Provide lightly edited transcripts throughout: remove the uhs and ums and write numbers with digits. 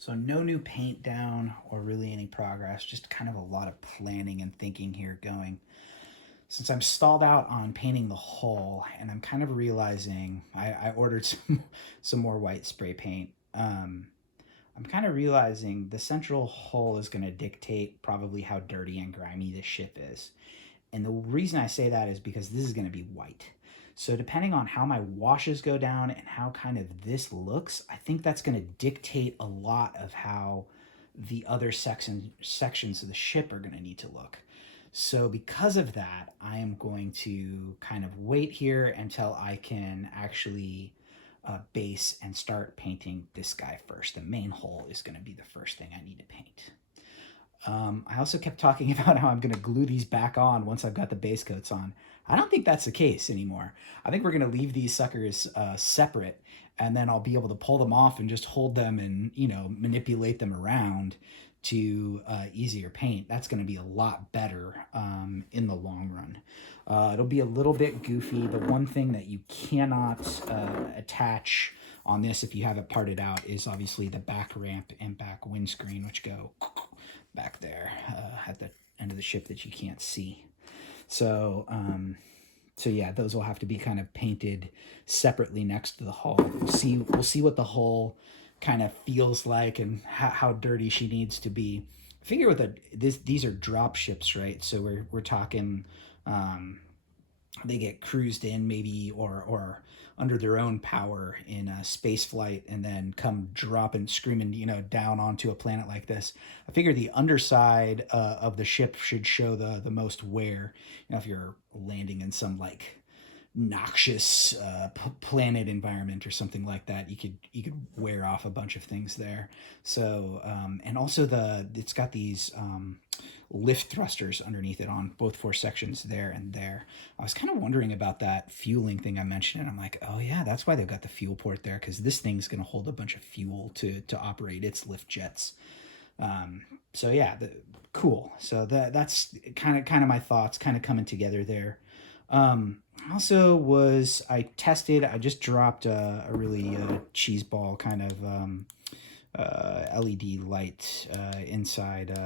So no new paint down or really any progress, just kind of a lot of planning and thinking here going. Since I'm stalled out on painting the hull and I'm kind of realizing I ordered some more white spray paint. I'm kind of realizing the central hull is going to dictate probably how dirty and grimy this ship is. And the reason I say that is because this is going to be white. So depending on how my washes go down and how kind of this looks, I think that's going to dictate a lot of how the other sections of the ship are going to need to look. So because of that, I am going to kind of wait here until I can actually base and start painting this guy first. The main hull is going to be the first thing I need to paint. I also kept talking about how I'm going to glue these back on once I've got the base coats on. I don't think that's the case anymore. I think we're going to leave these suckers separate, and then I'll be able to pull them off and just hold them and, manipulate them around to easier paint. That's going to be a lot better in the long run. It'll be a little bit goofy. The one thing that you cannot attach on this if you have it parted out is obviously the back ramp and back windscreen, which go back there at the end of the ship that you can't see. So yeah, those will have to be kind of painted separately next to the hull. We'll see what the hull kind of feels like and how dirty she needs to be. I figure with these are drop ships, right? So we're talking they get cruised in maybe or under their own power in a space flight and then come dropping screaming down onto a planet like this. I figure the underside of the ship should show the most wear. If you're landing in some like noxious planet environment or something like that, you could wear off a bunch of things there. So and also it's got these lift thrusters underneath it on both four sections there and there. I was kind of wondering about that fueling thing I mentioned, and I'm like, oh yeah, that's why they've got the fuel port there, because this thing's going to hold a bunch of fuel to operate its lift jets. So yeah, cool. So that's kind of my thoughts kind of coming together there. I just dropped a really cheese ball kind of LED light inside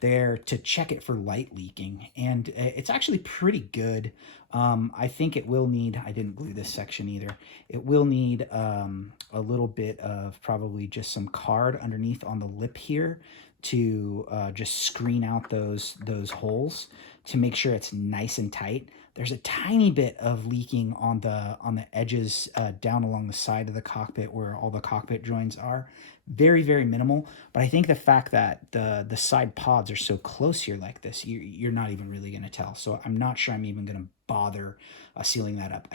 there to check it for light leaking, and it's actually pretty good. I think it will need, I didn't glue this section either, it will need a little bit of probably just some card underneath on the lip here to just screen out those holes to make sure it's nice and tight. There's a tiny bit of leaking on the edges down along the side of the cockpit where all the cockpit joins are. Very, very minimal. But I think the fact that the side pods are so close here like this, you're not even really going to tell. So I'm not sure I'm even going to bother sealing that up.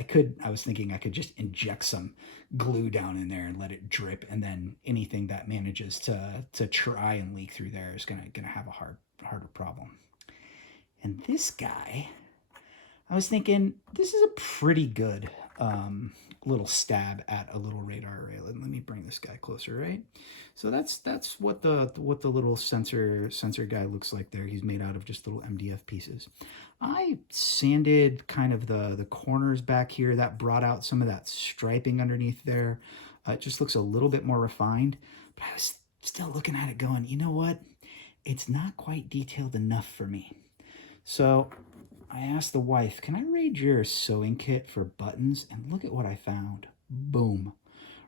I was thinking I could just inject some glue down in there and let it drip, and then anything that manages to try and leak through there is gonna have a harder problem. And this guy, I was thinking this is a pretty good little stab at a little radar array. Let me bring this guy closer, right? So that's what the little sensor guy looks like there. He's made out of just little MDF pieces. I sanded kind of the corners back here. That brought out some of that striping underneath there. It just looks a little bit more refined. But I was still looking at it going, you know what? It's not quite detailed enough for me. So I asked the wife, can I raid your sewing kit for buttons? And look at what I found. Boom.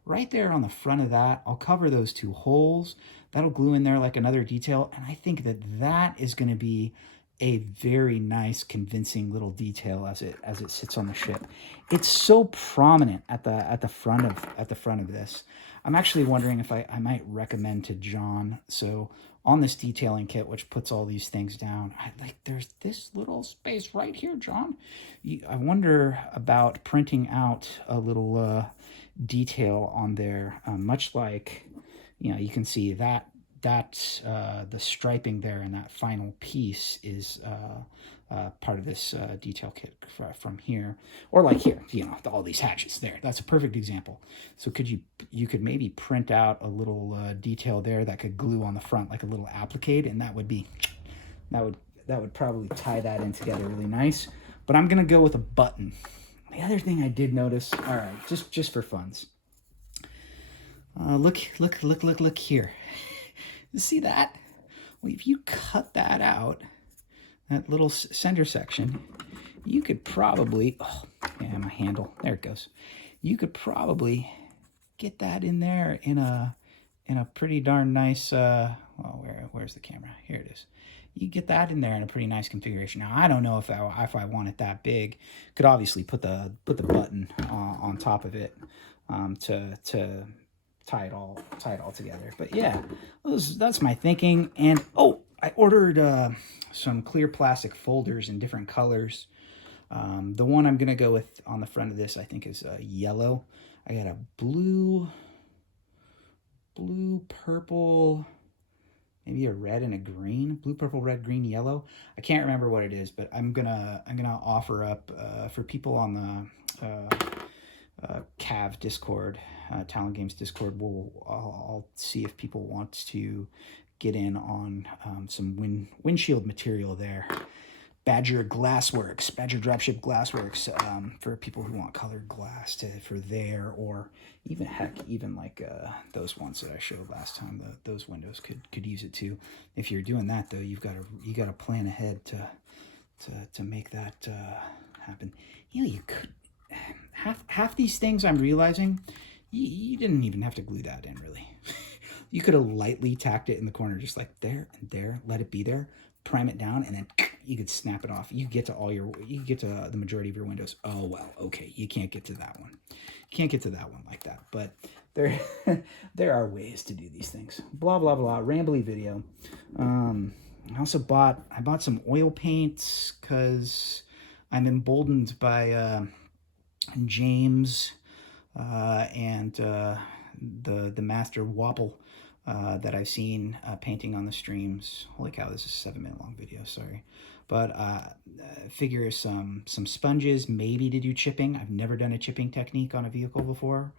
Right there on the front of that, I'll cover those two holes. That'll glue in there like another detail. And I think that is going to be a very nice, convincing little detail as it sits on the ship. It's so prominent at the front of this. I'm actually wondering if I might recommend to John. So on this detailing kit, which puts all these things down, there's this little space right here, John. I wonder about printing out a little detail on there, much like, you can see that the striping there and that final piece is part of this detail kit from here, or like here, all these hatches there. That's a perfect example. So you could maybe print out a little detail there that could glue on the front like a little applique, and that would probably tie that in together really nice. But I'm gonna go with a button. The other thing I did notice, all right, just for funs, Look here. See that? Well, if you cut that out, that little center section, you could probably, oh, yeah, my handle, there it goes. You could probably get that in there in a pretty darn nice, well, where's the camera? Here it is. You get that in there in a pretty nice configuration. Now, I don't know if I want it that big. Could obviously put the button on top of it to tie it all together. But yeah, that's my thinking. And oh, I ordered some clear plastic folders in different colors. The one I'm gonna go with on the front of this, I think, is yellow. I got a blue, purple, maybe a red and a green. Blue, purple, red, green, yellow. I can't remember what it is, but I'm gonna offer up for people on the CAV Discord, Talent Games Discord. I'll see if people want to get in on some windshield material there. Badger Glassworks, Badger Dropship Glassworks, for people who want colored glass for there, or even even like those ones that I showed last time. Those windows could use it too. If you're doing that though, you got to plan ahead to make that happen. You know, you could half these things I'm realizing you didn't even have to glue that in really. You could have lightly tacked it in the corner, just like there and there, let it be there, prime it down, and then you could snap it off. You get to the majority of your windows. Oh well, okay, you can't get to that one. You can't get to that one like that. But there there are ways to do these things. Blah blah blah. Rambly video. I also bought some oil paints because I'm emboldened by James and the master Wobble that I've seen painting on the streams. Holy cow, this is a 7-minute long video, sorry. But figure some sponges, maybe to do chipping. I've never done a chipping technique on a vehicle before.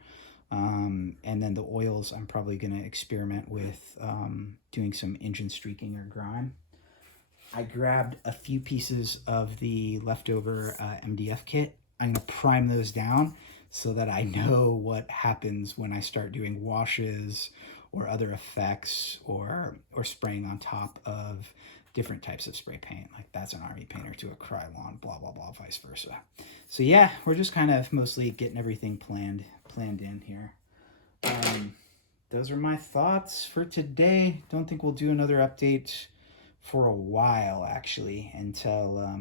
And then the oils, I'm probably going to experiment with doing some engine streaking or grime. I grabbed a few pieces of the leftover MDF kit. I'm going to prime those down so that I know what happens when I start doing washes or other effects or spraying on top of different types of spray paint. Like that's an army painter to a Krylon, blah, blah, blah, vice versa. So yeah, we're just kind of mostly getting everything planned in here. Those are my thoughts for today. Don't think we'll do another update for a while, actually, until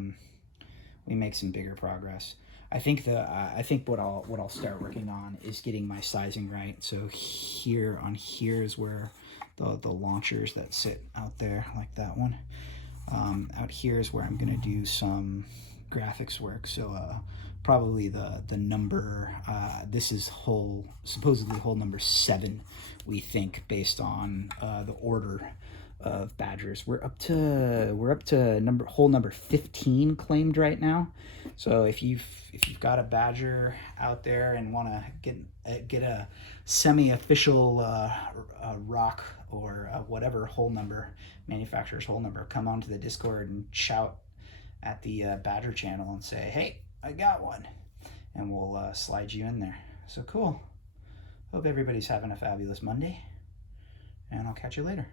we make some bigger progress. I think what I'll start working on is getting my sizing right. So here is where the launchers that sit out there, like that one. Out here is where I'm gonna do some graphics work. So probably the number. This is supposedly hole number 7. We think based on the order of badgers. We're up to hole number 15 claimed right now. So if you've got a badger out there and want to get a semi-official rock or whatever hole number, manufacturer's hole number, come onto the Discord and shout at the badger channel and say, hey, I got one, and we'll slide you in there. So cool. Hope everybody's having a fabulous Monday, and I'll catch you later.